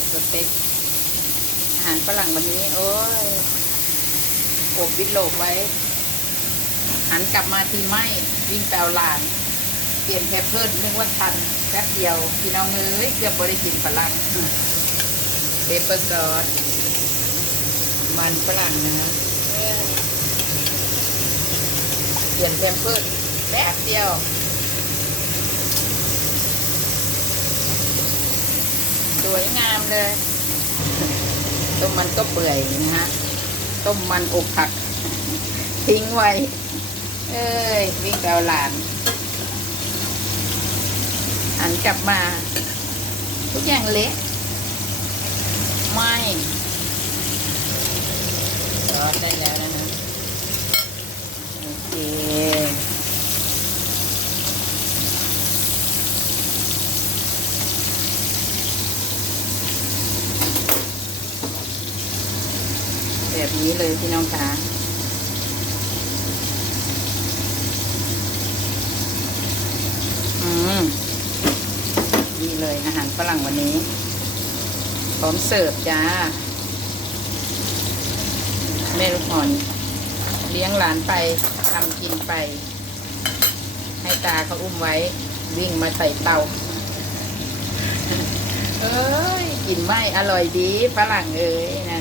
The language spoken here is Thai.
ดสเต็กอาหารฝรั่งวันนี้ โอ้ยอบวิดโลกไว้ หันกลับมาทีไม่วิ่งแปลวหลาน เปลี่ยนแพเพิร์ดนึกว่าทันแป๊บเดียวพี่น้องเอ้ยเกือบบริกินฝรั่งเปเปอร์ซอสมันฝรั่งนะฮะเปลี่ยนแพมเพิร์ดแป๊บเดียว วยงามเลย ต้มมันก็เปื่อยนะฮะ ต้มมันอกผัก ทิ้งไว้ เอ้ย วิ่งแปลหลานหันกลับมา ทุกอย่างเละไม่ซอสได้แล้วนะฮะโอเค แบบนี้เลยพี่น้องคะอืมนี่เลยอาหารฝรั่งวันนี้ พร้อมเสิร์ฟจ้า แม่ลูกอ่อน เลี้ยงหลานไปทำกินไป ให้ตาเขาอุ้มไว้ วิ่งมาใส่เตาเอ้ยกลินไหมอร่อยดีฝรั่งเอ้ยนะ